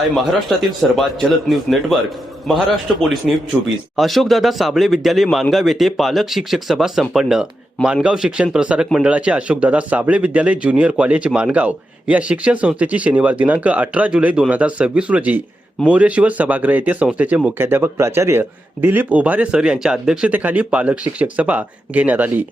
पाहताय महाराष्ट्रातील सर्वात जलद news network Maharashtra police news 24। Ashokdada Sable विद्यालय माणगाव येथे पालक शिक्षक सभा संपन्न। माणगाव शिक्षण प्रसारक मंडळाचे अशोकदादा साबळे विद्यालय ज्युनियर कॉलेज माणगाव या शिक्षण संस्थेची शनिवार दिनांक 18 जुलै 2026 रोजी मोरेश्वर सभागृह येथे संस्थेचे मुख्याध्यापक प्राचार्य दिलीप उभारे सर यांच्या अध्यक्षतेखाली पालक शिक्षक सभा घेण्यात आली।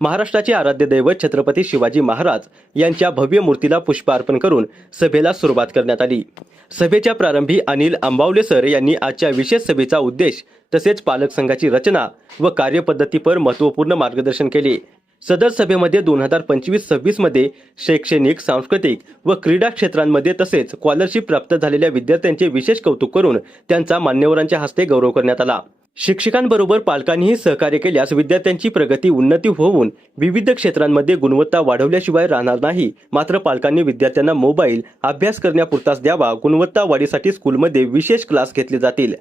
महाराष्ट्राचे आराध्य दैवत छत्रपती शिवाजी महाराज यांच्या भव्य मूर्तीला पुष्प अर्पण करून सभेला सुरुवात करण्यात आली। सभेच्या प्रारंभी अनिल अंबावले सर यांनी आजच्या विशेष सभेचा उद्देश तसेच पालक संघाची रचना व कार्यपद्धतीपर महत्त्वपूर्ण मार्गदर्शन केले। सदर सभेमध्ये 2025-26 मध्ये शैक्षणिक, सांस्कृतिक व क्रीडा क्षेत्रांमध्ये तसेच स्कॉलरशिप प्राप्त झालेल्या विद्यार्थ्यांचे विशेष कौतुक करून त्यांचा मान्यवरांच्या हस्ते गौरव करण्यात आला। शिक्षकांबरोबर पालकांनीही सहकार्य केल्यास विद्यार्थ्यांची प्रगती उन्नती होऊन विविध क्षेत्रांमध्ये गुणवत्ता वाढवल्याशिवाय राहणार नाही। मात्र पालकांनी विद्यार्थ्यांना मोबाईल अभ्यास करण्यापुरताच द्यावा। गुणवत्ता वाढीसाठी स्कूलमध्ये विशेष क्लास घेतले जातील।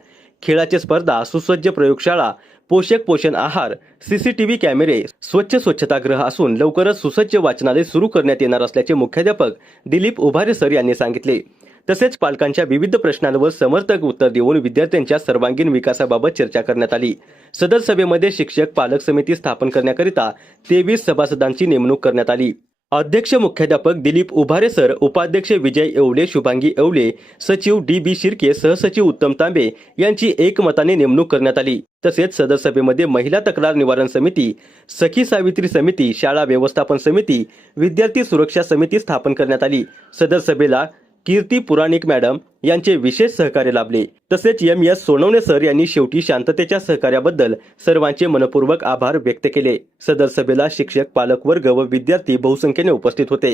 खेळाची स्पर्धा, सुसज्ज प्रयोगशाळा, पोषण आहार, सीसीटीव्ही कॅमेरे, स्वच्छतागृह असून लवकरच सुसज्ज वाचनालय सुरू करण्यात येणार असल्याचे मुख्याध्यापक दिलीप उभारे सर यांनी सांगितले। तसेच पालकांच्या विविध प्रश्नांवर समर्थक उत्तर देऊन विद्यार्थ्यांच्या सर्वांगीण विकासाबाबत चर्चा करण्यात आली। सदर सभेमध्ये शिक्षक पालक समिती स्थापन करण्याकरिता 23 सभासदांची नेमणूक करण्यात आली। अध्यक्ष मुख्याध्यापक दिलीप उभारे सर, उपाध्यक्ष विजय येवले, शुभांगी येवले, सचिव डी.बी. शिर्के, सहसचिव उत्तम तांबे यांची एकमताने नेमणूक करण्यात आली। तसेच सदर सभेमध्ये महिला तक्रार निवारण समिती, सखी सावित्री समिती, शाळा व्यवस्थापन समिती, विद्यार्थी सुरक्षा समिती स्थापन करण्यात आली। सदर सभेला कीर्ती पुराणिक मॅडम यांचे विशेष सहकार्य लाभले। तसेच एम.एस. सोनवणे सर यांनी शेवटी शांततेच्या सहकार्याबद्दल सर्वांचे मनपूर्वक आभार व्यक्त केले। सदर सभेला शिक्षक, पालक वर्ग व विद्यार्थी बहुसंख्येने उपस्थित होते।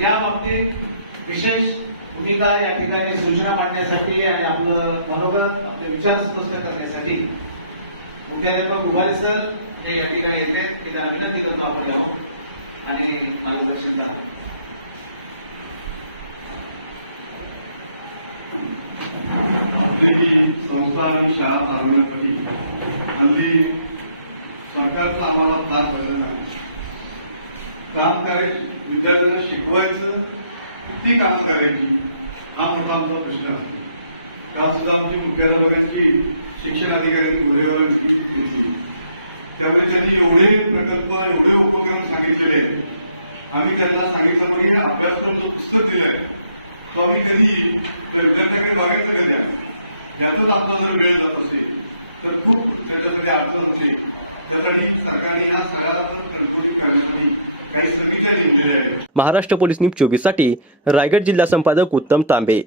या बाबतीत विशेष भूमिका या ठिकाणी सूचना मांडण्यासाठी आणि आपलं मनोगत, आपले विचार स्पष्ट करण्यासाठी मुख्याध्यापक उभारे सर हे या ठिकाणी येते। मी त्यांना विनंती करतो आपण यावं आणि मार्गदर्शन द्यावं। संस्था आणि शाळा चालवण्यासाठी हल्ली सरकारचा आम्हाला फार बदल आहे। काम करायचं, विद्यार्थ्यांना शिकवायचं, किती काम करायची हा मोठा आमचा प्रश्न असतो। काल सुद्धा आमची मुख्याध्यापकांची शिक्षण अधिकाऱ्यांनी उदयवर त्यामुळे त्यांनी एवढे प्रकल्प, एवढे उपक्रम सांगितलेले। आम्ही त्यांना सांगितलं की हे अभ्यासक्रमाचं पुस्तक दिलंय तो आम्ही कधी विद्यार्थ्यांकडे बघायचं का द्या, यातच आपला जर वेळ जात असेल तर खूप त्याच्यासाठी अडचण होते। त्यासाठी सरकारने या सगळ्याला कंट्रोलिंग करण्यासाठी काही समित्या नेमलेल्या आहेत। महाराष्ट्र पोलीस न्यूज 24 साठी रायगड जिल्हा संपादक उत्तम तांबे।